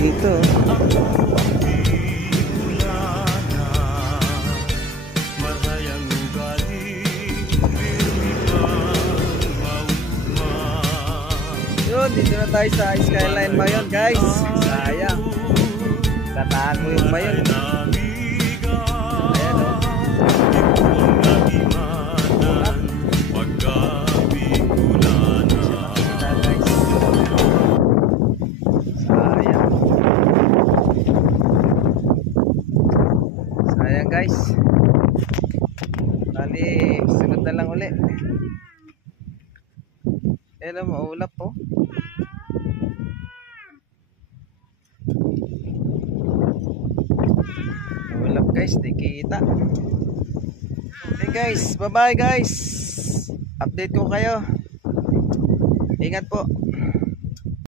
dito. Yun, dito na tayo sa Skyline Mayon, guys. Sayang. Tatago yung Mayon. Ayan, oh. Sayang, guys. Bali, sunod na lang uli. Ayan, oh, maulap po. Maulap, guys, di kita. Okay, guys, bye bye, guys. Update ko kayo. Ingat po.